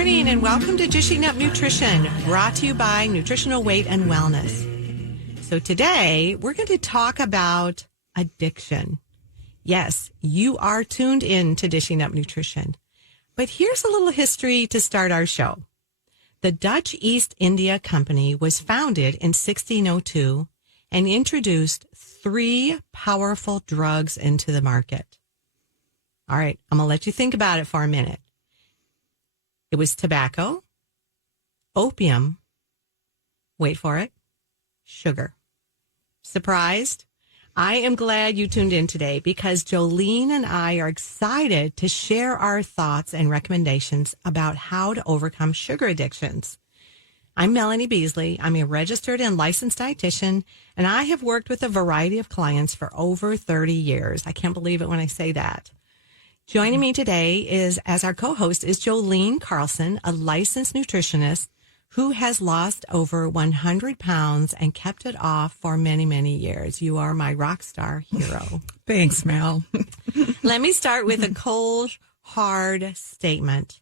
morning and welcome to Dishing Up Nutrition, brought to you by Nutritional Weight and Wellness. So today we're going to talk about addiction. Yes, you are tuned in to Dishing Up Nutrition. But here's a little history to start our show. The Dutch East India Company was founded in 1602 and introduced 3 powerful drugs into the market. All right, I'm going to let you think about it for a minute. It was tobacco, opium, wait for it, sugar. Surprised? I am glad you tuned in today because Jolene and I are excited to share our thoughts and recommendations about how to overcome sugar addictions. I'm Melanie Beasley. I'm a registered and licensed dietitian, and I have worked with a variety of clients for over 30 years. I can't believe it when I say that. Joining me today is, as our co-host, is Jolene Carlson, a licensed nutritionist who has lost over 100 pounds and kept it off for many, many years. You are my rock star hero. Thanks, Mel. Let me start with a cold, hard statement.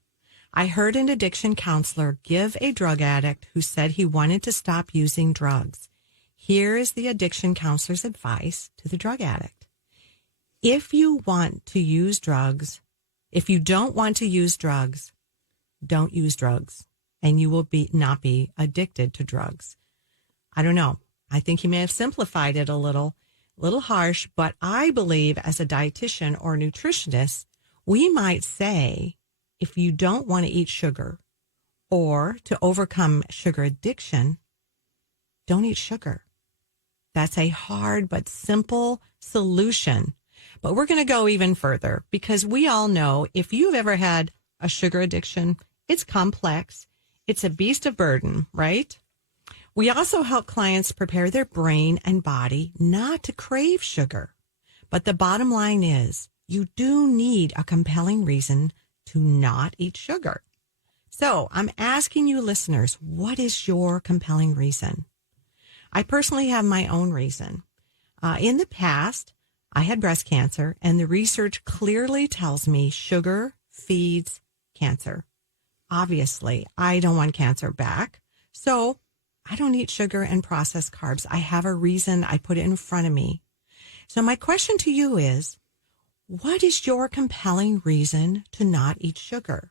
I heard an addiction counselor give a drug addict who said he wanted to stop using drugs. Here is the addiction counselor's advice to the drug addict. If you want to use drugs, if you don't want to use drugs, don't use drugs, and you will not be addicted to drugs. I don't know. I think he may have simplified it a little harsh, but I believe as a dietitian or nutritionist, we might say, if you don't want to eat sugar or to overcome sugar addiction, don't eat sugar. That's a hard but simple solution. But we're going to go even further because we all know if you've ever had a sugar addiction, it's complex. It's a beast of burden, right? We also help clients prepare their brain and body not to crave sugar. But the bottom line is you do need a compelling reason to not eat sugar. So I'm asking you listeners, what is your compelling reason? I personally have my own reason. In the past, I had breast cancer, and the research clearly tells me sugar feeds cancer. Obviously, I don't want cancer back, so I don't eat sugar and processed carbs. I have a reason. I put it in front of me. So my question to you is, what is your compelling reason to not eat sugar?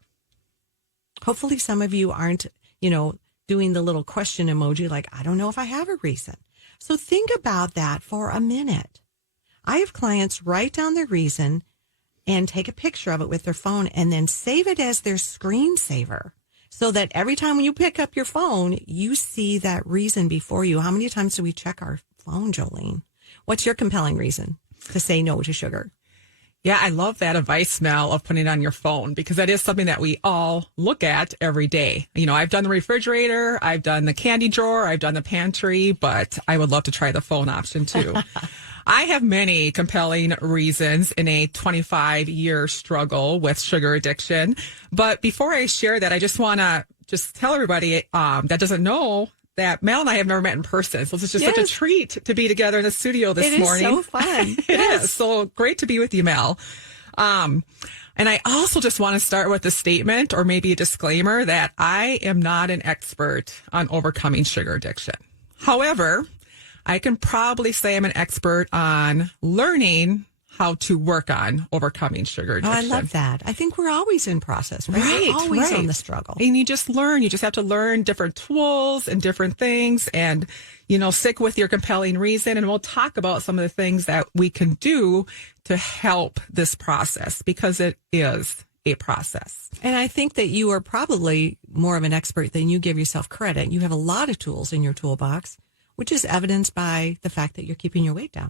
Hopefully some of you aren't, doing the little question emoji like, I don't know if I have a reason. So think about that for a minute. I have clients write down their reason and take a picture of it with their phone and then save it as their screensaver so that every time when you pick up your phone, you see that reason before you. How many times do we check our phone, Jolene? What's your compelling reason to say no to sugar? Yeah, I love that advice, Mel, of putting it on your phone because that is something that we all look at every day. I've done the refrigerator, I've done the candy drawer, I've done the pantry, but I would love to try the phone option too. I have many compelling reasons in a 25-year struggle with sugar addiction. But before I share that, I just want to tell everybody that doesn't know that Mel and I have never met in person. So it's just such a treat to be together in the studio this morning. It is so fun. It is. So great to be with you, Mel. And I also just want to start with a statement or maybe a disclaimer that I am not an expert on overcoming sugar addiction. However, I can probably say I'm an expert on learning how to work on overcoming sugar addiction. Oh, I love that. I think we're always in process, right? Right, we're always right. on the struggle. And you just learn. You just have to learn different tools and different things and, stick with your compelling reason. And we'll talk about some of the things that we can do to help this process because it is a process. And I think that you are probably more of an expert than you give yourself credit. You have a lot of tools in your toolbox, which is evidenced by the fact that you're keeping your weight down.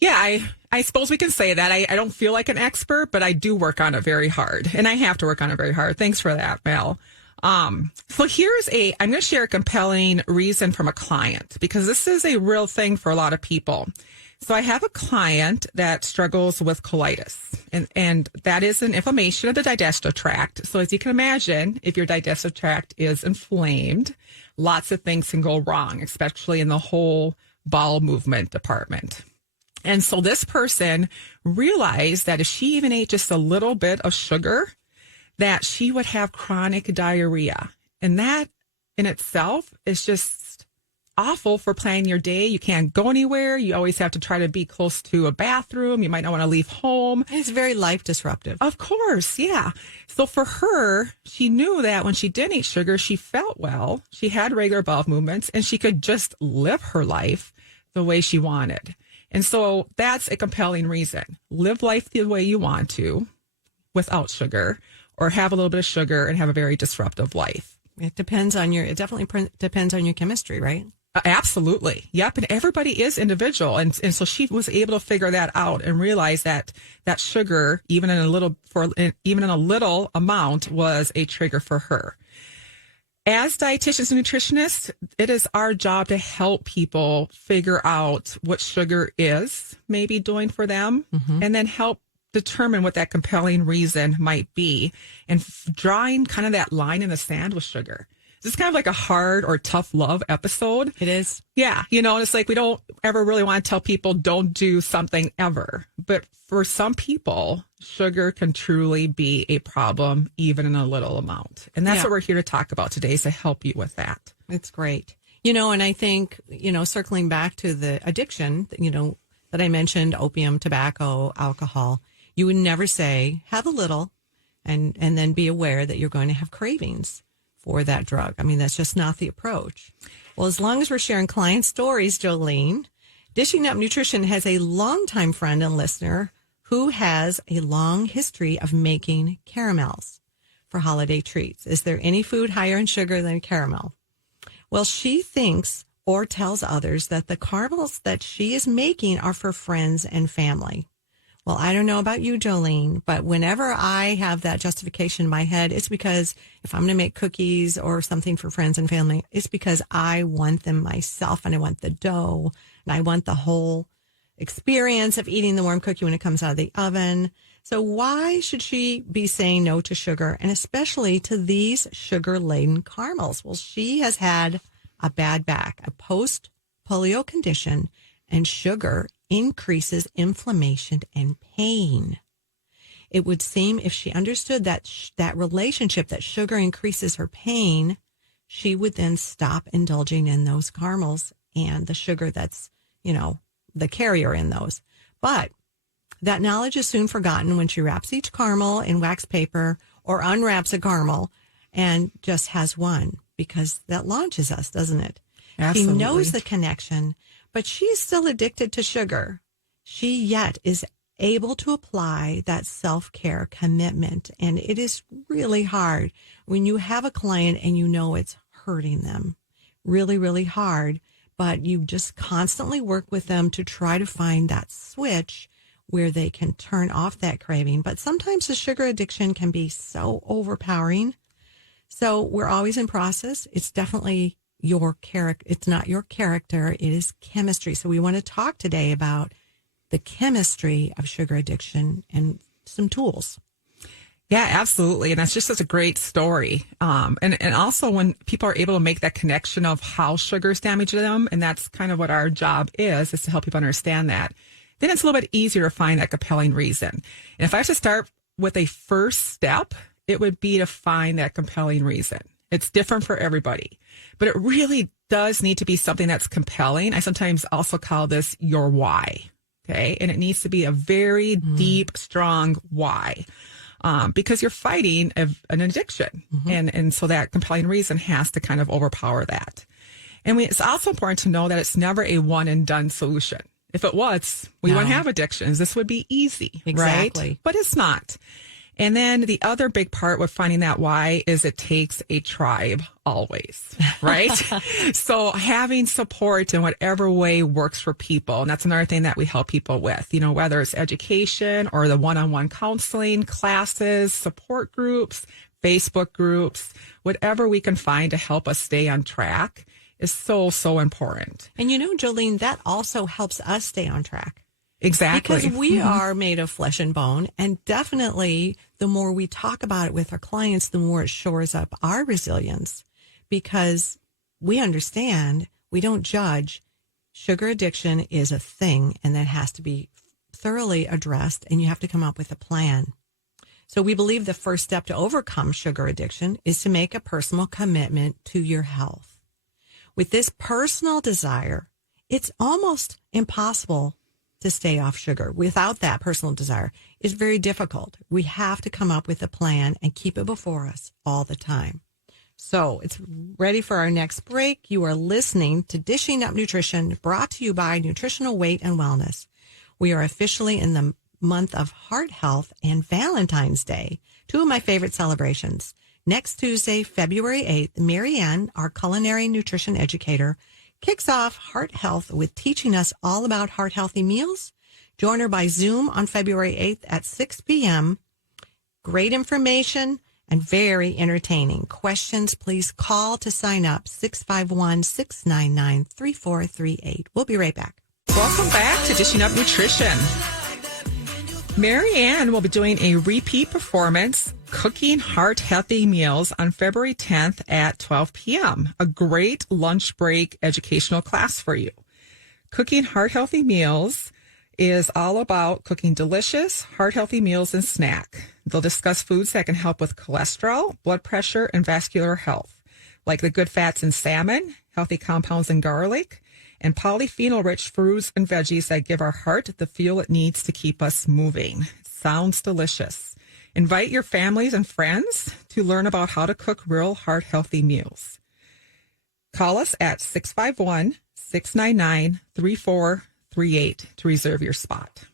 Yeah, I suppose we can say that. I don't feel like an expert, but I do work on it very hard. And I have to work on it very hard. Thanks for that, Mel. So I'm going to share a compelling reason from a client because this is a real thing for a lot of people. So I have a client that struggles with colitis, and that is an inflammation of the digestive tract. So as you can imagine, if your digestive tract is inflamed, lots of things can go wrong, especially in the whole bowel movement department. And so this person realized that if she even ate just a little bit of sugar, that she would have chronic diarrhea. And that in itself is just awful for planning your day. You can't go anywhere. You always have to try to be close to a bathroom. You might not want to leave home. It's very life disruptive. Of course, yeah. So for her, she knew that when she didn't eat sugar, she felt well. She had regular bowel movements, and she could just live her life the way she wanted. And so that's a compelling reason. Live life the way you want to without sugar, or have a little bit of sugar and have a very disruptive life. It definitely depends on your chemistry, right? Absolutely. Yep. And everybody is individual. And so she was able to figure that out and realize that sugar, even in a little amount, was a trigger for her. As dietitians and nutritionists, it is our job to help people figure out what sugar is maybe doing for them, and then help determine what that compelling reason might be, and drawing kind of that line in the sand with sugar. This is kind of like a hard or tough love episode. It is. Yeah. And it's like we don't ever really want to tell people don't do something ever. But for some people, sugar can truly be a problem, even in a little amount. And that's what we're here to talk about today, is to help you with that. It's great. And I think, circling back to the addiction, that I mentioned, opium, tobacco, alcohol, you would never say, have a little and then be aware that you're going to have cravings for that drug. I mean, that's just not the approach. Well, as long as we're sharing client stories, Jolene, Dishing Up Nutrition has a longtime friend and listener who has a long history of making caramels for holiday treats. Is there any food higher in sugar than caramel? Well, she thinks or tells others that the caramels that she is making are for friends and family. Well, I don't know about you, Jolene, but whenever I have that justification in my head, it's because if I'm going to make cookies or something for friends and family, it's because I want them myself, and I want the dough, and I want the whole experience of eating the warm cookie when it comes out of the oven. So why should she be saying no to sugar, and especially to these sugar-laden caramels? Well, she has had a bad back, a post-polio condition, and sugar increases inflammation and pain. It would seem if she understood that relationship, that sugar increases her pain, she would then stop indulging in those caramels and the sugar that's, the carrier in those. But that knowledge is soon forgotten when she wraps each caramel in wax paper or unwraps a caramel and just has one, because that launches us, doesn't it? Absolutely. She knows the connection, but she's still addicted to sugar. She yet is able to apply that self-care commitment. And it is really hard when you have a client and it's hurting them. Really, really hard. But you just constantly work with them to try to find that switch where they can turn off that craving. But sometimes the sugar addiction can be so overpowering. So we're always in process. It's definitely your character. It's not your character. It is chemistry. So we want to talk today about the chemistry of sugar addiction and some tools. Yeah, absolutely. And that's just such a great story. And also when people are able to make that connection of how sugar is damaging them, and that's kind of what our job is to help people understand that, then it's a little bit easier to find that compelling reason. And if I have to start with a first step, it would be to find that compelling reason. It's different for everybody, but it really does need to be something that's compelling. I sometimes also call this your why. Okay. And it needs to be a very deep, strong why, because you're fighting an addiction. And so that compelling reason has to kind of overpower that. And it's also important to know that it's never a one and done solution. If it was, we wouldn't have addictions. This would be easy, Exactly. Right? But it's not. And then the other big part with finding that why is it takes a tribe always, right? So having support in whatever way works for people. And that's another thing that we help people with, whether it's education or the one-on-one counseling, classes, support groups, Facebook groups, whatever we can find to help us stay on track is so, so important. And Jolene, that also helps us stay on track. Exactly. Because we are made of flesh and bone, and definitely the more we talk about it with our clients, the more it shores up our resilience, because we understand, we don't judge. Sugar addiction is a thing, and that has to be thoroughly addressed, and you have to come up with a plan. So we believe the first step to overcome sugar addiction is to make a personal commitment to your health. With this personal desire, it's almost impossible to stay off sugar. Without that personal desire, it's very difficult. We have to come up with a plan and keep it before us all the time. So it's ready for our next break. You are listening to Dishing Up Nutrition, brought to you by Nutritional Weight and Wellness. We are officially in the month of heart health and Valentine's Day, two of my favorite celebrations. Next Tuesday, February 8th, Marianne, our culinary nutrition educator, kicks off heart health with teaching us all about heart healthy meals. Join her by Zoom on February 8th at 6 p.m. Great information and very entertaining. Questions, please call to sign up, 651-699-3438. We'll be right back. Welcome back to Dishing Up Nutrition. Marianne will be doing a repeat performance, Cooking Heart Healthy Meals, on February 10th at 12 p.m. A great lunch break educational class for you. Cooking Heart Healthy Meals is all about cooking delicious, heart-healthy meals and snack. They'll discuss foods that can help with cholesterol, blood pressure, and vascular health, like the good fats in salmon, healthy compounds in garlic, and polyphenol-rich fruits and veggies that give our heart the fuel it needs to keep us moving. Sounds delicious. Invite your families and friends to learn about how to cook real heart-healthy meals. Call us at 651-699-3438 to reserve your spot.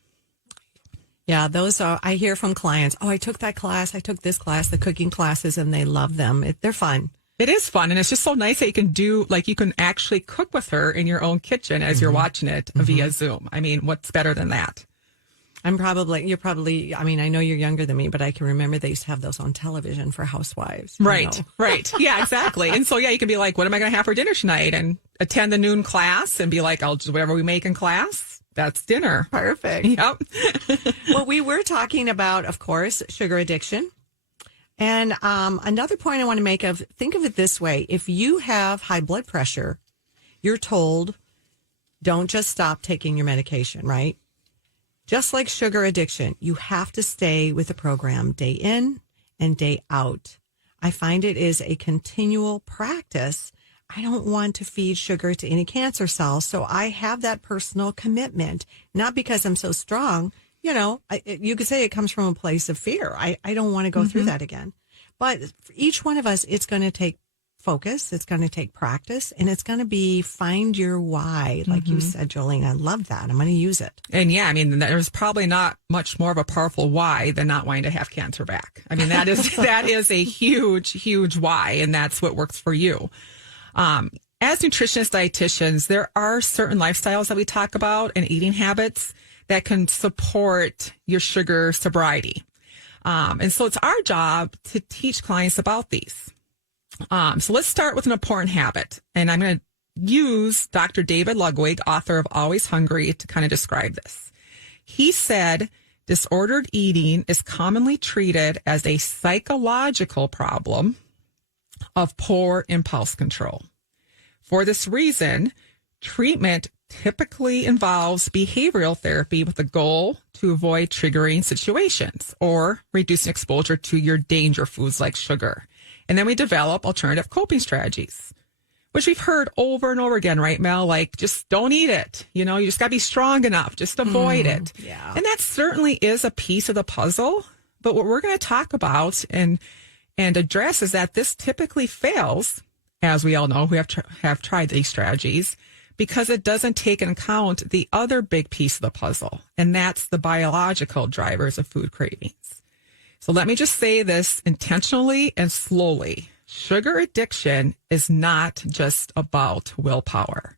Yeah, those are, I hear from clients, I took that class, I took this class, the cooking classes, and they love them. They're fun. It is fun, and it's just so nice that you can you can actually cook with her in your own kitchen as you're watching it via Zoom. I mean, what's better than that? I know you're younger than me, but I can remember they used to have those on television for housewives. Right. Yeah, exactly. And so, you can be like, what am I going to have for dinner tonight? And attend the noon class and be like, I'll just whatever we make in class, that's dinner. Perfect. Yep. Well, we were talking about, of course, sugar addiction. And another point I want to make think of it this way. If you have high blood pressure, you're told, don't just stop taking your medication, right? Just like sugar addiction, you have to stay with the program day in and day out. I find it is a continual practice. I don't want to feed sugar to any cancer cells, so I have that personal commitment, not because I'm so strong. You could say it comes from a place of fear. I don't want to go through that again. But for each one of us, it's going to take focus. It's going to take practice, and it's going to be find your why. Like you said, Jolene, I love that. I'm going to use it. And there's probably not much more of a powerful why than not wanting to have cancer back. I mean, that is a huge, huge why, and that's what works for you. As nutritionists, dietitians, there are certain lifestyles that we talk about and eating habits that can support your sugar sobriety. And so it's our job to teach clients about these. So let's start with an important habit. And I'm going to use Dr. David Ludwig, author of Always Hungry, to kind of describe this. He said, disordered eating is commonly treated as a psychological problem of poor impulse control. For this reason, treatment typically involves behavioral therapy with the goal to avoid triggering situations or reducing exposure to your danger foods like sugar. And then we develop alternative coping strategies, which we've heard over and over again, right, Mel? Like, just don't eat it. You just got to be strong enough. Just avoid it. Yeah. And that certainly is a piece of the puzzle. But what we're going to talk about and address is that this typically fails, as we all know who have tried these strategies, because it doesn't take into account the other big piece of the puzzle, and that's the biological drivers of food cravings. So let me just say this intentionally and slowly. Sugar addiction is not just about willpower.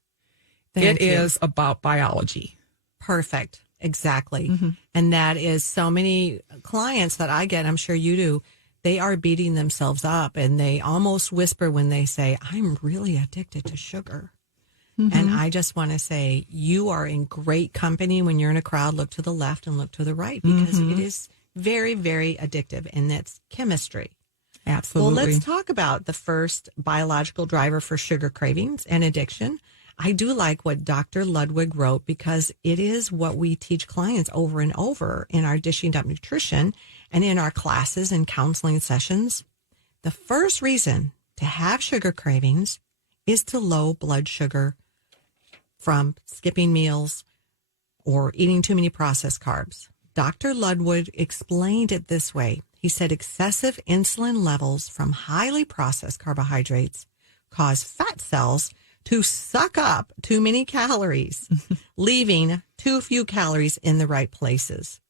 It is about biology. Perfect. Exactly. And that is so many clients that I get, I'm sure you do, they are beating themselves up and they almost whisper when they say, I'm really addicted to sugar. And I just want to say, you are in great company when you're in a crowd. Look to the left and look to the right, because it is very, very addictive, and that's chemistry. Absolutely. Well, let's talk about the first biological driver for sugar cravings and addiction. I do like what Dr. Ludwig wrote because it is what we teach clients over and over in our Dishing Up Nutrition and in our classes and counseling sessions. The first reason to have sugar cravings is to low blood sugar from skipping meals or eating too many processed carbs. Dr. Ludwig explained it this way. He said excessive insulin levels from highly processed carbohydrates cause fat cells to suck up too many calories, leaving too few calories in the right places.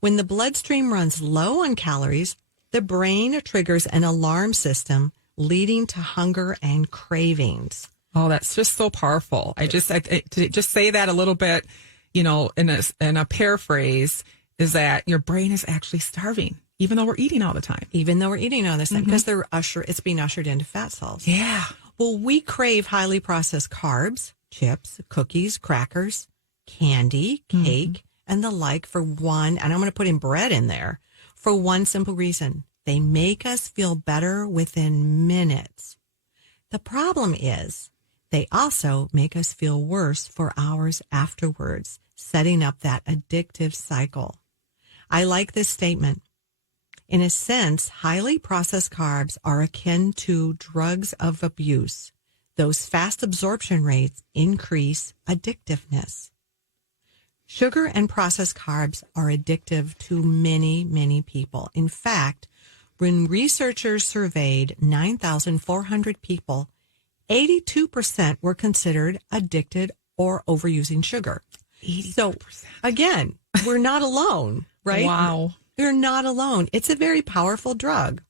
When the bloodstream runs low on calories, the brain triggers an alarm system leading to hunger and cravings. Oh, that's just so powerful. To just say that a little bit, in a paraphrase, is that your brain is actually starving, even though we're eating all the time. Even though we're eating all this time, because it's being ushered into fat cells. Yeah. Well, we crave highly processed carbs, chips, cookies, crackers, candy, cake, and the like for one, and I'm going to put in bread in there, for one simple reason. They make us feel better within minutes. The problem is they also make us feel worse for hours afterwards, setting up that addictive cycle. I like this statement. In a sense, highly processed carbs are akin to drugs of abuse. Those fast absorption rates increase addictiveness. Sugar and processed carbs are addictive to many, many people. In fact, when researchers surveyed 9,400 people, 82% were considered addicted or overusing sugar. 82%. So, again, we're not alone, right? Wow. You're not alone. It's a very powerful drug.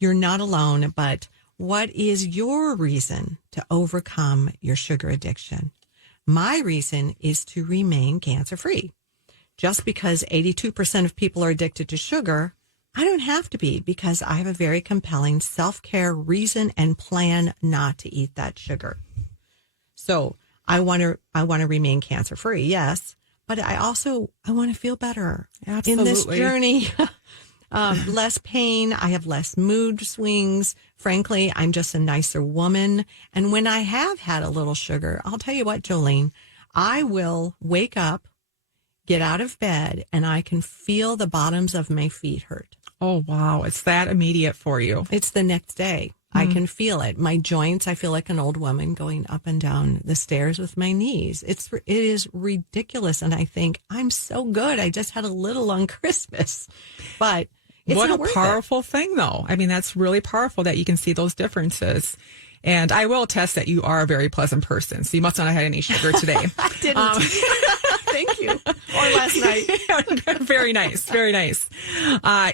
You're not alone, but what is your reason to overcome your sugar addiction? My reason is to remain cancer-free. Just because 82% of people are addicted to sugar, I don't have to be, because I have a very compelling self-care reason and plan not to eat that sugar. So I want to remain cancer-free, yes, but I want to feel better. Absolutely. In this journey. Less pain. I have less mood swings. Frankly, I'm just a nicer woman. And when I have had a little sugar, I'll tell you what, Jolene, I will wake up, get out of bed, and I can feel the bottoms of my feet hurt. Oh, wow. It's that immediate for you. It's the next day. I can feel it. My joints, I feel like an old woman going up and down the stairs with my knees. It is ridiculous. And I think, I'm so good. I just had a little on Christmas. But it's what not a worth powerful thing, though. I mean, that's really powerful that you can see those differences. And I will attest that you are a very pleasant person. So you must not have had any sugar today. I didn't. Thank you. Or last night. Very nice. Very nice.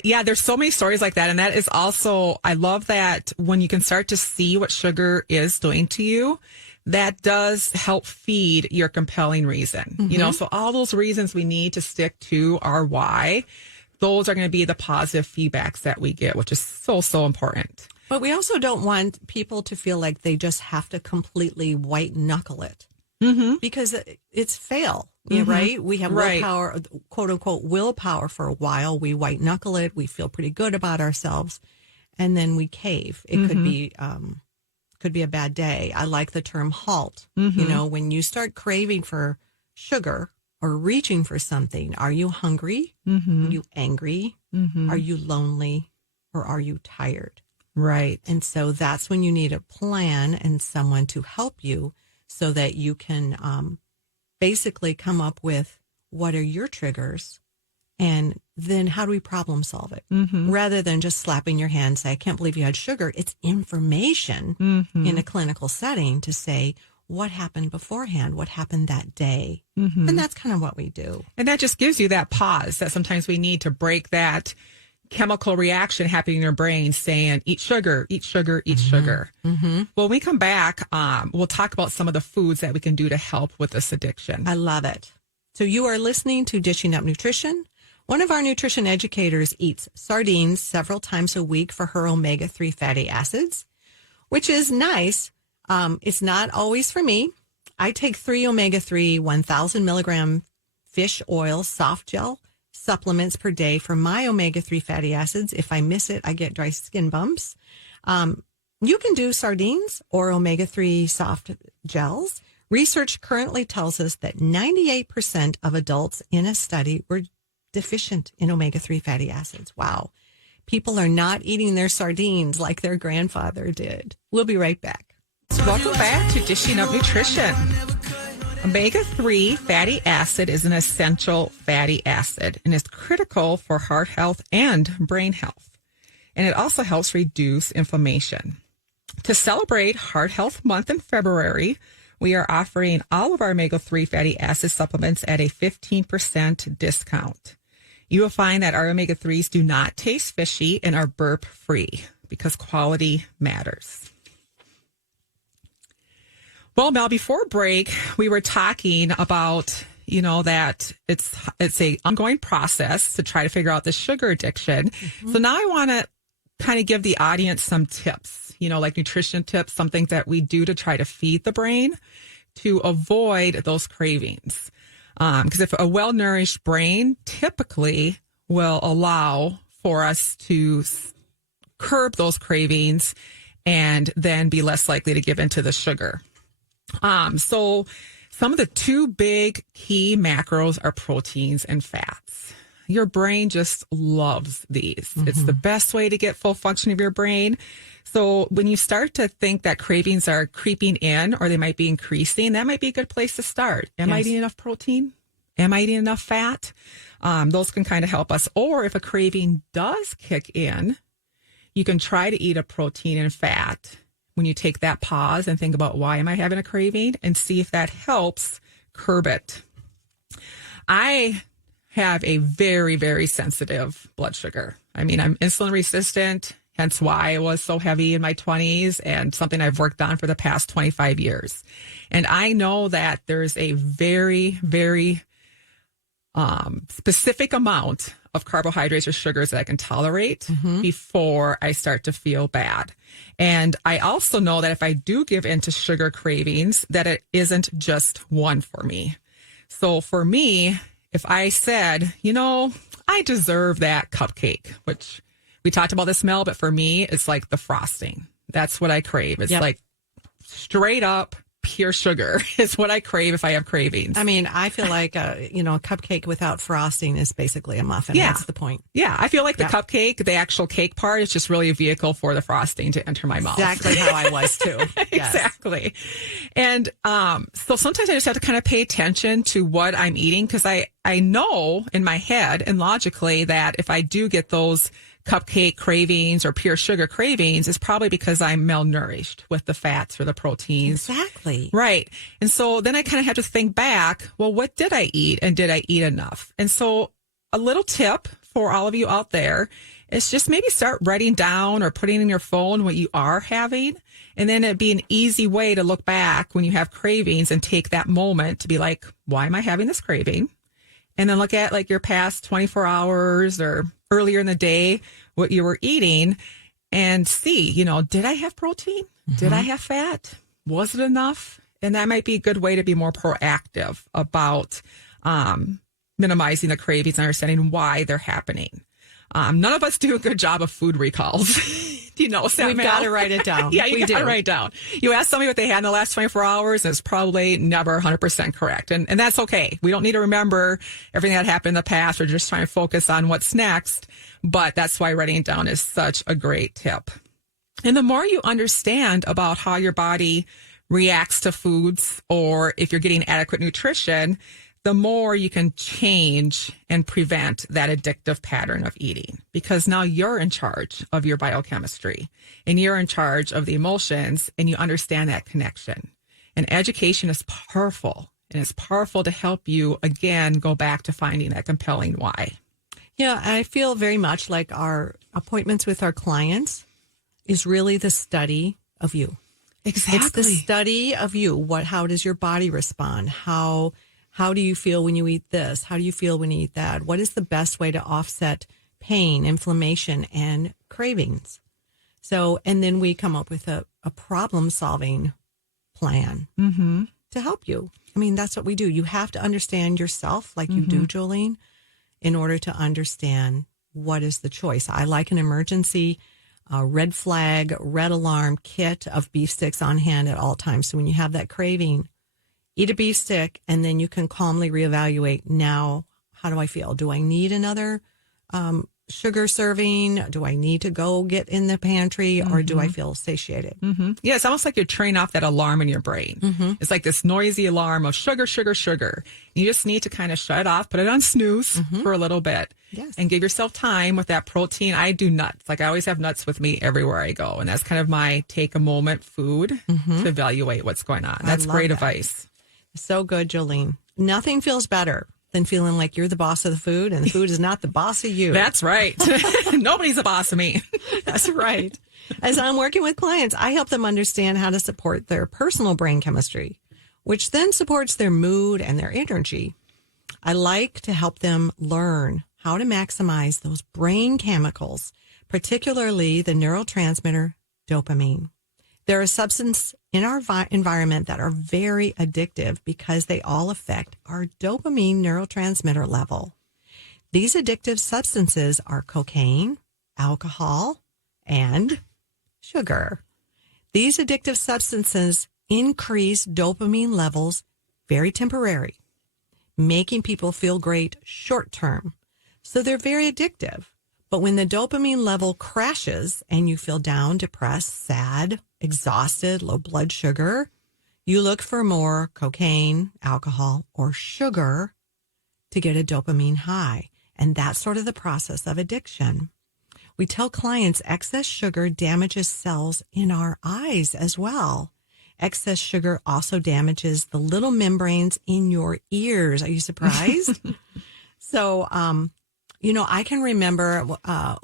Yeah, there's so many stories like that. And that is also, I love that when you can start to see what sugar is doing to you, that does help feed your compelling reason. So all those reasons we need to stick to our why, those are going to be the positive feedbacks that we get, which is so, so important. But we also don't want people to feel like they just have to completely white knuckle it. Because it's fail, right? We have willpower, quote unquote, willpower for a while. We white knuckle it. We feel pretty good about ourselves. And then we cave. It could be a bad day. I like the term halt. When you start craving for sugar or reaching for something, are you hungry? Are you angry? Are you lonely? Or are you tired? Right. And so that's when you need a plan and someone to help you so that you can basically come up with what are your triggers and then how do we problem solve it? Rather than just slapping your hand and say, I can't believe you had sugar. It's information in a clinical setting to say, what happened beforehand? What happened that day? And that's kind of what we do. And that just gives you that pause that sometimes we need to break that chemical reaction happening in your brain saying, eat sugar, eat sugar, eat sugar. When we come back, we'll talk about some of the foods that we can do to help with this addiction. I love it. So you are listening to Dishing Up Nutrition. One of our nutrition educators eats sardines several times a week for her omega-3 fatty acids, which is nice. It's not always for me. I take 3 omega-3 1,000 milligram fish oil soft gel supplements per day for my omega-3 fatty acids. If I miss it, I get dry skin bumps. You can do sardines or omega-3 soft gels. Research currently tells us that 98% of adults in a study were deficient in omega-3 fatty acids. Wow. People are not eating their sardines like their grandfather did. We'll be right back. Welcome back to Dishing Up Nutrition. Omega-3 fatty acid is an essential fatty acid and is critical for heart health and brain health. And it also helps reduce inflammation. To celebrate Heart Health Month in February, we are offering all of our omega-3 fatty acid supplements at a 15% discount. You will find that our omega-3s do not taste fishy and are burp-free because quality matters. Well, Mel, before break, we were talking about, that it's a ongoing process to try to figure out the sugar addiction. Mm-hmm. So now I want to kind of give the audience some tips, like nutrition tips, something that we do to try to feed the brain to avoid those cravings. Because if a well-nourished brain typically will allow for us to curb those cravings and then be less likely to give into the sugar. So some of the two big key macros are proteins and fats. Your brain just loves these. Mm-hmm. It's the best way to get full function of your brain. So when you start to think that cravings are creeping in or they might be increasing, that might be a good place to start. Am I eating enough protein? Am I eating enough fat? Those can kind of help us. Or if a craving does kick in, you can try to eat a protein and fat when you take that pause and think about why am I having a craving and see if that helps curb it. I have a very, very sensitive blood sugar. I mean, I'm insulin resistant, hence why I was so heavy in my 20s and something I've worked on for the past 25 years. And I know that there's a very, very specific amount of carbohydrates or sugars that I can tolerate before I start to feel bad. And I also know that if I do give into sugar cravings, that it isn't just one for me. So for me, if I said, I deserve that cupcake, which we talked about this, Mel, but for me, it's like the frosting. That's what I crave. It's like straight up pure sugar is what I crave if I have cravings. I mean, I feel like, a cupcake without frosting is basically a muffin. Yeah. That's the point. Yeah. I feel like the cupcake, the actual cake part is just really a vehicle for the frosting to enter my mouth. Exactly how I was too. Yes. Exactly. And so sometimes I just have to kind of pay attention to what I'm eating because I know in my head and logically that if I do get those cupcake cravings or pure sugar cravings, it's probably because I'm malnourished with the fats or the proteins. Exactly. Right. And so then I kind of have to think back, well, what did I eat and did I eat enough? And so a little tip for all of you out there is just maybe start writing down or putting in your phone what you are having. And then it'd be an easy way to look back when you have cravings and take that moment to be like, why am I having this craving? And then look at like your past 24 hours or earlier in the day, what you were eating and see, did I have protein? Mm-hmm. Did I have fat? Was it enough? And that might be a good way to be more proactive about minimizing the cravings and understanding why they're happening. None of us do a good job of food recalls. Do you know, Sam? We've got to write it down. Yeah, you got to write it down. You ask somebody what they had in the last 24 hours, and it's probably never 100% correct. And that's okay. We don't need to remember everything that happened in the past. We're just trying to focus on what's next. But that's why writing it down is such a great tip. And the more you understand about how your body reacts to foods or if you're getting adequate nutrition, the more you can change and prevent that addictive pattern of eating because now you're in charge of your biochemistry and you're in charge of the emotions and you understand that connection. And education is powerful and it's powerful to help you, again, go back to finding that compelling why. Yeah, I feel very much like our appointments with our clients is really the study of you. Exactly. It's the study of you. How does your body respond? How do you feel when you eat this? How do you feel when you eat that? What is the best way to offset pain, inflammation, and cravings? So, and then we come up with a problem-solving plan to help you. I mean, that's what we do. You have to understand yourself like you do, Jolene, in order to understand what is the choice. I like an emergency red flag, red alarm kit of beef sticks on hand at all times. So when you have that craving, eat a beef stick, and then you can calmly reevaluate. Now, how do I feel? Do I need another sugar serving? Do I need to go get in the pantry, or do I feel satiated? Yeah, it's almost like you're turning off that alarm in your brain. It's like this noisy alarm of sugar, sugar, sugar. You just need to kind of shut it off, put it on snooze for a little bit, and give yourself time with that protein. I do nuts. Like I always have nuts with me everywhere I go, and that's kind of my take a moment food to evaluate what's going on. That's great advice. So good, Jolene. Nothing feels better than feeling like you're the boss of the food and the food is not the boss of you. That's right. Nobody's the boss of me. That's right. As I'm working with clients, I help them understand how to support their personal brain chemistry, which then supports their mood and their energy. I like to help them learn how to maximize those brain chemicals, particularly the neurotransmitter dopamine. There are substances in our environment that are very addictive because they all affect our dopamine neurotransmitter level. These addictive substances are cocaine, alcohol, and sugar. These addictive substances increase dopamine levels very temporary, making people feel great short term. So they're very addictive. But when the dopamine level crashes and you feel down, depressed, sad, exhausted, low blood sugar, you look for more cocaine, alcohol, or sugar to get a dopamine high. And that's sort of the process of addiction. We tell clients excess sugar damages cells in our eyes as well. Excess sugar also damages the little membranes in your ears. Are you surprised? So, I can remember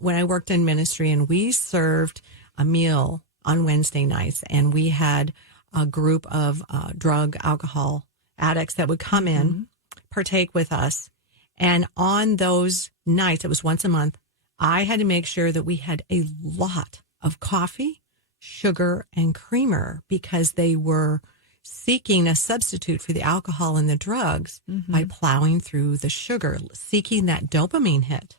when I worked in ministry and we served a meal on Wednesday nights, and we had a group of drug, alcohol addicts that would come in, partake with us. And on those nights, it was once a month, I had to make sure that we had a lot of coffee, sugar, and creamer because they were seeking a substitute for the alcohol and the drugs by plowing through the sugar, seeking that dopamine hit.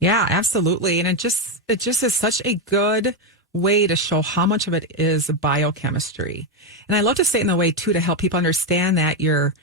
Yeah, absolutely. And it just is such a good way to show how much of it is biochemistry. And I love to say it in the way too to help people understand that your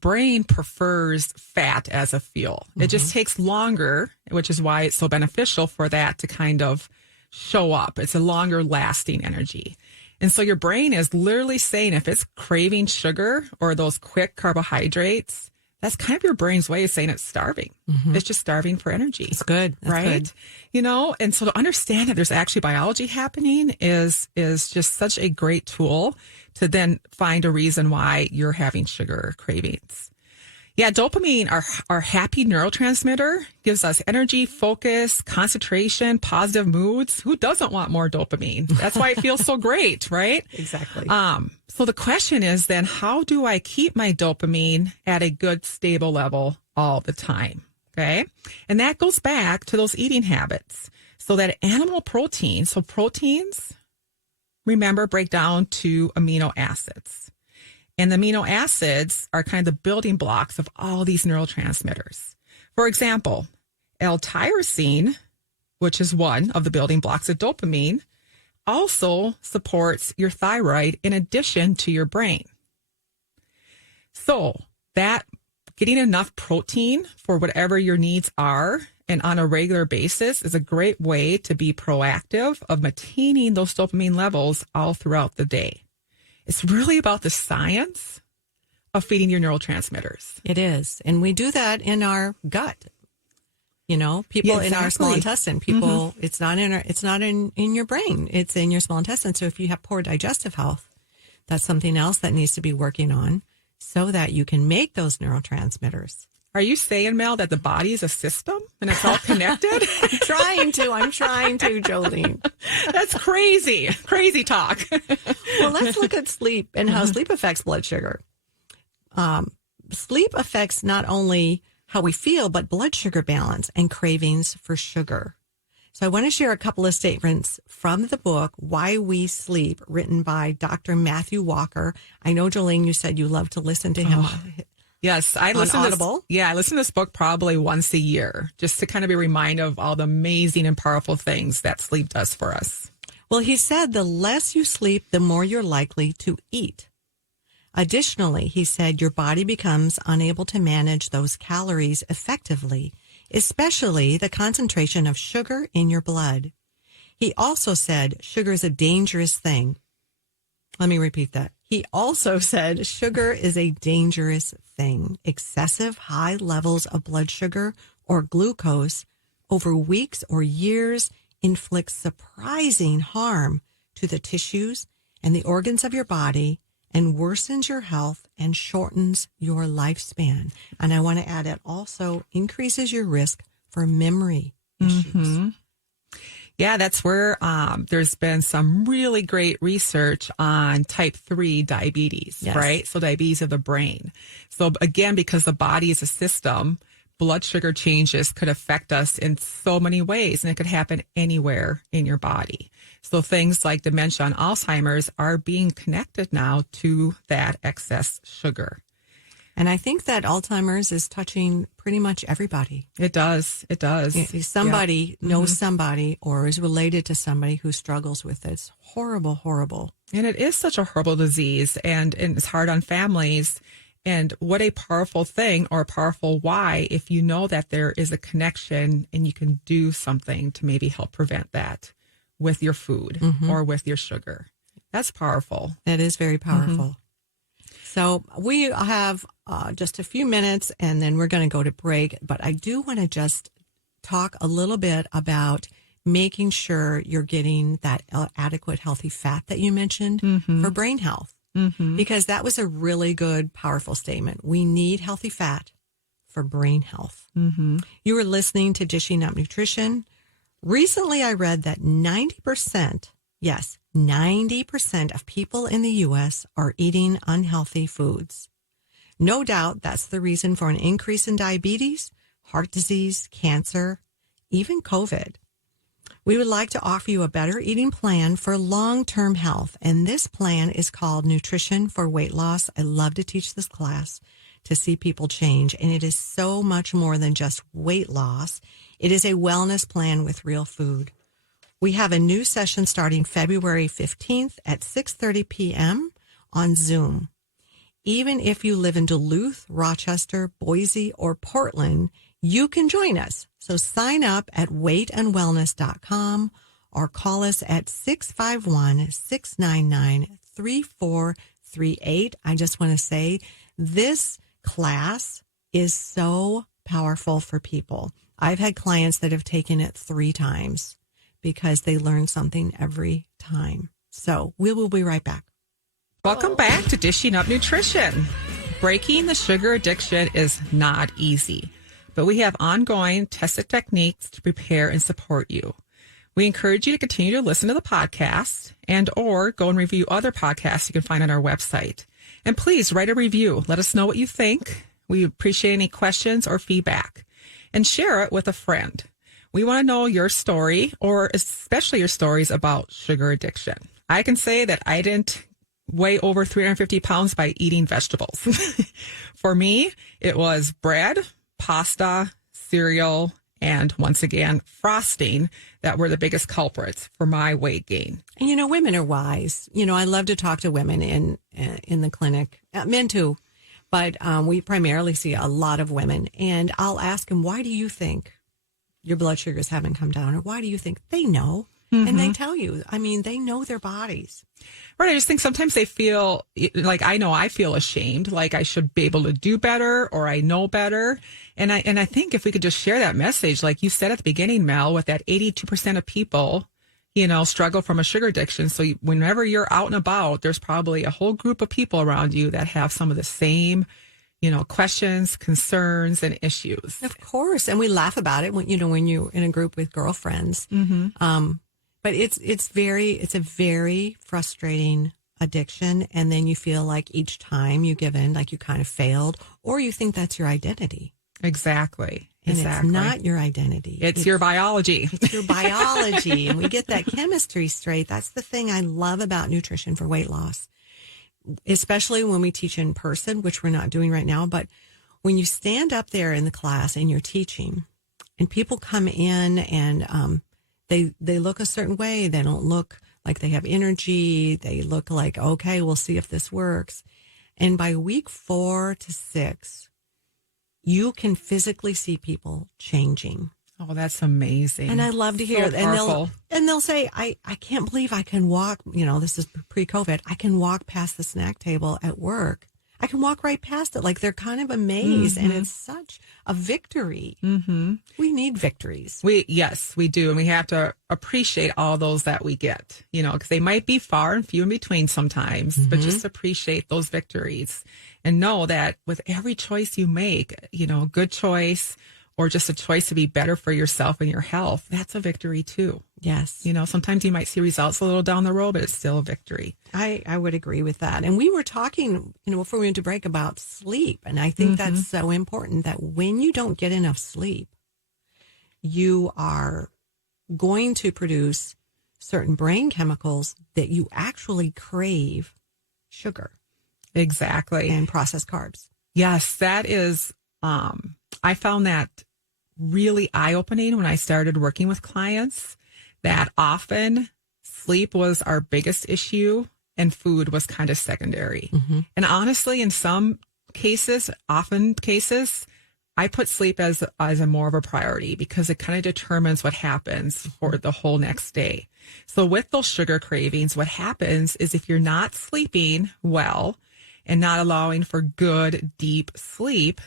brain prefers fat as a fuel. It just takes longer, which is why it's so beneficial for that to kind of show up. It's a longer lasting energy. And so your brain is literally saying if it's craving sugar or those quick carbohydrates, that's kind of your brain's way of saying it's starving. It's just starving for energy. It's good. That's right? Good. And so to understand that there's actually biology happening is just such a great tool to then find a reason why you're having sugar cravings. Yeah, dopamine, our happy neurotransmitter, gives us energy, focus, concentration, positive moods. Who doesn't want more dopamine? That's why it feels so great, right? Exactly. So the question is then, how do I keep my dopamine at a good, stable level all the time? Okay. And that goes back to those eating habits. So that animal protein, so proteins, remember, break down to amino acids. And the amino acids are kind of the building blocks of all these neurotransmitters. For example, L-tyrosine, which is one of the building blocks of dopamine, also supports your thyroid in addition to your brain. So that getting enough protein for whatever your needs are and on a regular basis is a great way to be proactive of maintaining those dopamine levels all throughout the day. It's really about the science of feeding your neurotransmitters. It is. And we do that in our gut. People in our small intestine, it's not in your brain. It's in your small intestine. So if you have poor digestive health, that's something else that needs to be working on so that you can make those neurotransmitters. Are you saying, Mel, that the body is a system and it's all connected? I'm trying to, Jolene. That's crazy. Crazy talk. Well, let's look at sleep and how sleep affects blood sugar. Sleep affects not only how we feel, but blood sugar balance and cravings for sugar. So I want to share a couple of statements from the book, Why We Sleep, written by Dr. Matthew Walker. I know, Jolene, you said you love to listen to him. Yes, I listen to this book probably once a year, just to kind of be reminded of all the amazing and powerful things that sleep does for us. Well, he said the less you sleep, the more you're likely to eat. Additionally, he said your body becomes unable to manage those calories effectively, especially the concentration of sugar in your blood. He also said sugar is a dangerous thing. Let me repeat that. He also said sugar is a dangerous thing. Excessive high levels of blood sugar or glucose over weeks or years inflicts surprising harm to the tissues and the organs of your body and worsens your health and shortens your lifespan. And I want to add, it also increases your risk for memory issues. Mm-hmm. Yeah, that's where there's been some really great research on type 3 diabetes, Yes. right? So diabetes of the brain. So again, because the body is a system, blood sugar changes could affect us in so many ways, and it could happen anywhere in your body. So things like dementia and Alzheimer's are being connected now to that excess sugar. And I think that Alzheimer's is touching pretty much everybody. It does. It does. Somebody knows somebody or is related to somebody who struggles with it. It's horrible, horrible. And it is such a horrible disease, and it's hard on families. And what a powerful thing, or a powerful why, if you know that there is a connection and you can do something to maybe help prevent that with your food or with your sugar. That's powerful. That is very powerful. So we have just a few minutes and then we're going to go to break. But I do want to just talk a little bit about making sure you're getting that adequate healthy fat that you mentioned for brain health. Because that was a really good, powerful statement. We need healthy fat for brain health. You were listening to Dishing Up Nutrition. Recently, I read that 90%, yes, 90% of people in the U.S. are eating unhealthy foods. No doubt that's the reason for an increase in diabetes, heart disease, cancer, even COVID. We would like to offer you a better eating plan for long-term health, and this plan is called Nutrition for Weight Loss. I love to teach this class to see people change, and it is so much more than just weight loss. It is a wellness plan with real food. We have a new session starting February 15th at 6:30 p.m. on Zoom. Even if you live in Duluth, Rochester, Boise, or Portland, you can join us. So sign up at weightandwellness.com or call us at 651-699-3438. I just want to say this class is so powerful for people. I've had clients that have taken it 3 times because they learn something every time. So we will be right back. Welcome back to Dishing Up Nutrition. Breaking the sugar addiction is not easy, but we have ongoing tested techniques to prepare and support you. We encourage you to continue to listen to the podcast and or go and review other podcasts you can find on our website. And please write a review. Let us know what you think. We appreciate any questions or feedback. And share it with a friend. We want to know your story, or especially your stories about sugar addiction. I can say that I didn't weigh over 350 pounds by eating vegetables. For me, it was bread, pasta, cereal, and once again, frosting that were the biggest culprits for my weight gain. And you know, women are wise. You know, I love to talk to women in the clinic, men too, but we primarily see a lot of women. And I'll ask them, why do you think your blood sugars haven't come down? Or why do you think? They know? And they tell you. I mean, they know their bodies. Right. I just think sometimes they feel like, I know I feel ashamed, like I should be able to do better, or I know better. And I think if we could just share that message, like you said at the beginning, Mel, with that 82% of people, you know, struggle from a sugar addiction. So whenever you're out and about, there's probably a whole group of people around you that have some of the same, you know, questions, concerns, and issues. Of course. And we laugh about it when, you know, when you're in a group with girlfriends. But it's a very frustrating addiction. And then you feel like each time you give in, like you kind of failed, or you think that's your identity. Exactly. And it's not your identity. It's your biology. It's your biology. And we get that chemistry straight. That's the thing I love about nutrition for weight loss, especially when we teach in person, which we're not doing right now. But when you stand up there in the class and you're teaching and people come in and, they look a certain way. They don't look like they have energy. They look like, okay, we'll see if this works. And by week 4 to 6, you can physically see people changing. Oh, that's amazing. And I love to hear it. And they'll say, I can't believe I can walk, this is pre-COVID. I can walk past the snack table at work. I can walk right past it. Like they're kind of amazed. And it's such a victory. Mm-hmm. We need victories. Yes, we do. And we have to appreciate all those that we get, because they might be far and few in between sometimes, but just appreciate those victories and know that with every choice you make, good choice, or just a choice to be better for yourself and your health, that's a victory too. Yes. Sometimes you might see results a little down the road, but it's still a victory. I would agree with that. And we were talking, before we went to break about sleep. And I think that's so important that when you don't get enough sleep, you are going to produce certain brain chemicals that you actually crave sugar. Exactly. And processed carbs. Yes, that is... I found that really eye-opening when I started working with clients, that often sleep was our biggest issue and food was kind of secondary. Mm-hmm. And honestly, in some cases, I put sleep as a more of a priority because it kind of determines what happens for the whole next day. So with those sugar cravings, what happens is if you're not sleeping well and not allowing for good, deep sleep,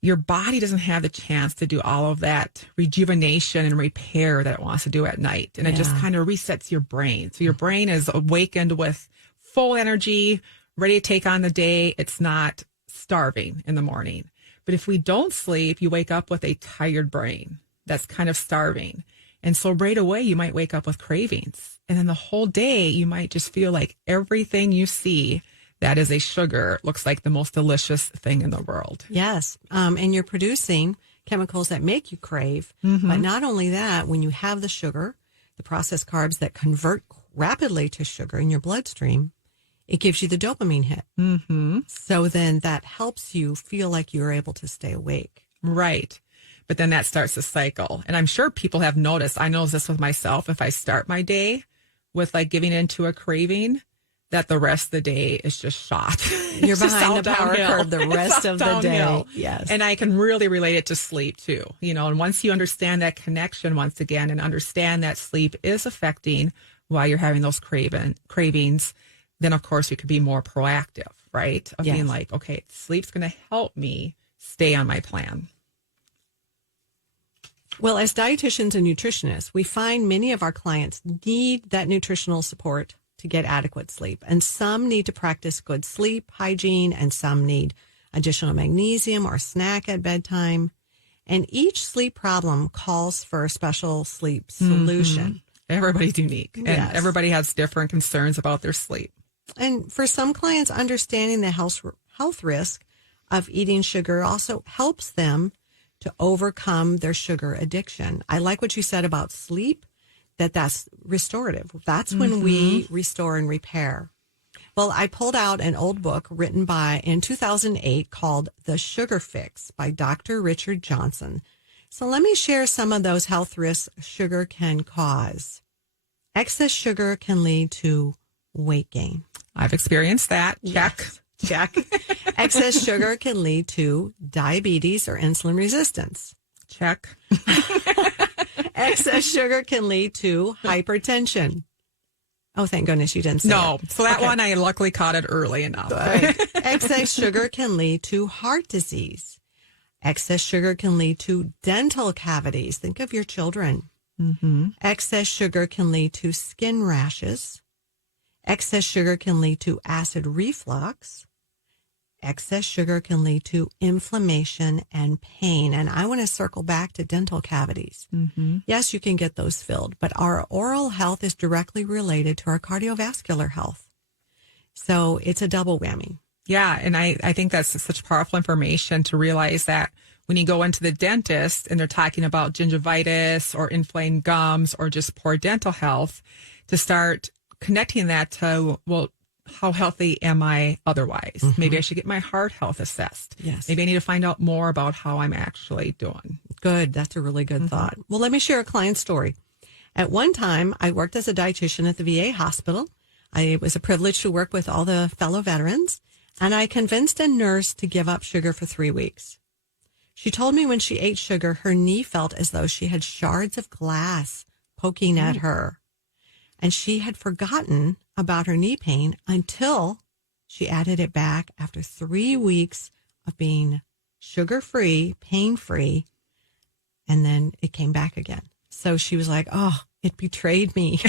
your body doesn't have the chance to do all of that rejuvenation and repair that it wants to do at night. And it just kind of resets your brain. So your brain is awakened with full energy, ready to take on the day. It's not starving in the morning. But if we don't sleep, you wake up with a tired brain that's kind of starving. And so right away, you might wake up with cravings. And then the whole day, you might just feel like everything you see that is a sugar looks like the most delicious thing in the world. Yes. And you're producing chemicals that make you crave. Mm-hmm. But not only that, when you have the sugar, the processed carbs that convert rapidly to sugar in your bloodstream, it gives you the dopamine hit. Mm-hmm. So then that helps you feel like you're able to stay awake. Right. But then that starts a cycle. And I'm sure people have noticed, I know this with myself, if I start my day with like giving into a craving, that the rest of the day is just shot. You're behind the power curve the rest of the day. Yes. And I can really relate it to sleep too. And once you understand that connection once again and understand that sleep is affecting why you're having those cravings, then of course you could be more proactive, right? Of being like, okay, sleep's going to help me stay on my plan. Well, as dietitians and nutritionists, we find many of our clients need that nutritional support to get adequate sleep. And some need to practice good sleep hygiene, and some need additional magnesium or snack at bedtime. And each sleep problem calls for a special sleep solution. Mm-hmm. Everybody's unique, and everybody has different concerns about their sleep. And for some clients, understanding the health risk of eating sugar also helps them to overcome their sugar addiction. I like what you said about sleep, that's restorative. That's when we restore and repair. Well, I pulled out an old book written in 2008 called The Sugar Fix by Dr. Richard Johnson. So let me share some of those health risks sugar can cause. Excess sugar can lead to weight gain. I've experienced that. Check. Yes. Check. Excess sugar can lead to diabetes or insulin resistance. Check. Excess sugar can lead to hypertension. Oh, thank goodness you didn't say it. So that one, I luckily caught it early enough. Excess sugar can lead to heart disease. Excess sugar can lead to dental cavities. Think of your children. Mm-hmm. Excess sugar can lead to skin rashes. Excess sugar can lead to acid reflux. Excess sugar can lead to inflammation and pain. And I want to circle back to dental cavities. Mm-hmm. Yes, you can get those filled, but our oral health is directly related to our cardiovascular health. So it's a double whammy. Yeah, and I think that's such powerful information to realize that when you go into the dentist and they're talking about gingivitis or inflamed gums or just poor dental health, to start connecting that to, well, how healthy am I otherwise? Mm-hmm. Maybe I should get my heart health assessed. Yes. Maybe I need to find out more about how I'm actually doing. Good. That's a really good thought. Well, let me share a client story. At one time, I worked as a dietitian at the VA hospital. It was a privilege to work with all the fellow veterans. and I convinced a nurse to give up sugar for 3 weeks. She told me when she ate sugar, her knee felt as though she had shards of glass poking at her. And she had forgotten about her knee pain until she added it back after 3 weeks of being sugar-free, pain-free, and then it came back again. So she was like, oh, it betrayed me.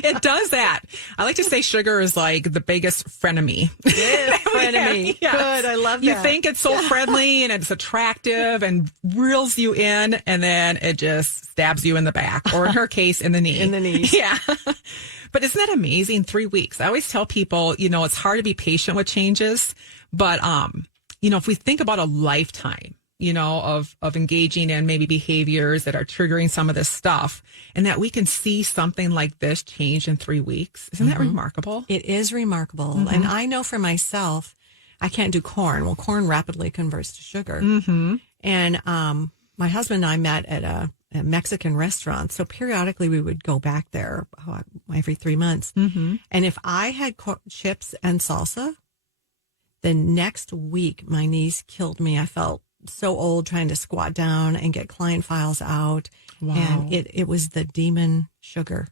It does that. I like to say sugar is like the biggest frenemy. Frenemy. Yes. Good. I love that. You think it's so friendly and it's attractive and reels you in, and then it just stabs you in the back, or in her case, in the knee. In the knees. Yeah. But isn't that amazing? 3 weeks. I always tell people, it's hard to be patient with changes, but, if we think about a lifetime, of engaging in maybe behaviors that are triggering some of this stuff, and that we can see something like this change in 3 weeks. Isn't that remarkable? It is remarkable. And I know for myself, I can't do corn. Well, corn rapidly converts to sugar. And my husband and I met at a Mexican restaurant. So periodically we would go back there every 3 months. And if I had chips and salsa, the next week my knees killed me. I felt so old trying to squat down and get client files out. Wow. And it was the demon sugar.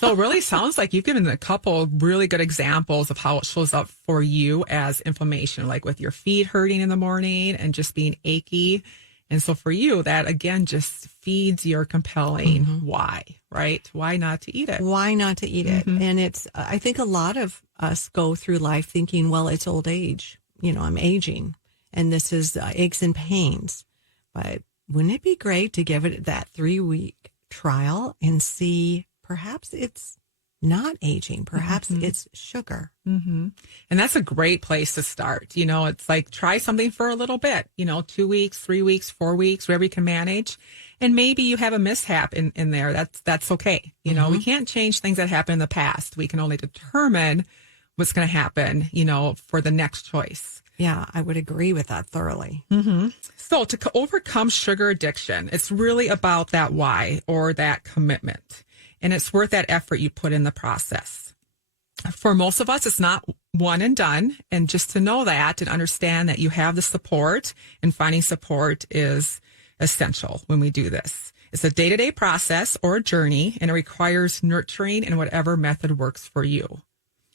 So it really sounds like you've given a couple really good examples of how it shows up for you as inflammation, like with your feet hurting in the morning and just being achy. And so for you, that again just feeds your compelling why, right? Why not to eat it? Why not to eat it? And I think a lot of us go through life thinking, well, it's old age. I'm aging. And this is aches and pains. But wouldn't it be great to give it that 3-week trial and see perhaps it's not aging, perhaps it's sugar. And that's a great place to start. It's like try something for a little bit, 2 weeks, 3 weeks, 4 weeks, wherever you can manage. And maybe you have a mishap in there. That's okay. We can't change things that happened in the past. We can only determine what's going to happen, for the next choice. Yeah, I would agree with that thoroughly. So to overcome sugar addiction, it's really about that why, or that commitment. And it's worth that effort you put in the process. For most of us, it's not one and done. And just to know that and understand that you have the support, and finding support is essential when we do this. It's a day-to-day process or a journey, and it requires nurturing in whatever method works for you.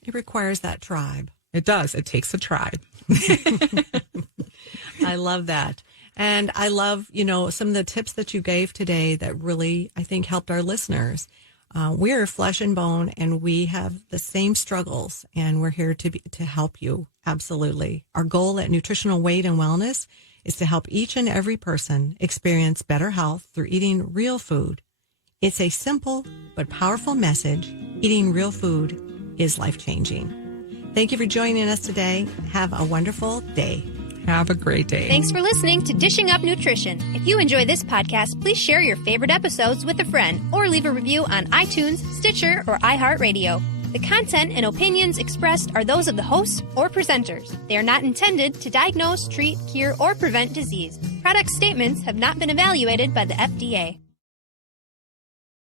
It requires that tribe. It does. It takes a tribe. I love that. And I love, some of the tips that you gave today that really, I think, helped our listeners. We're flesh and bone, and we have the same struggles, and we're here to help you. Absolutely. Our goal at Nutritional Weight and Wellness is to help each and every person experience better health through eating real food. It's a simple but powerful message. Eating real food is life-changing. Thank you for joining us today. Have a wonderful day. Have a great day. Thanks for listening to Dishing Up Nutrition. If you enjoy this podcast, please share your favorite episodes with a friend or leave a review on iTunes, Stitcher, or iHeartRadio. The content and opinions expressed are those of the hosts or presenters. They are not intended to diagnose, treat, cure, or prevent disease. Product statements have not been evaluated by the FDA.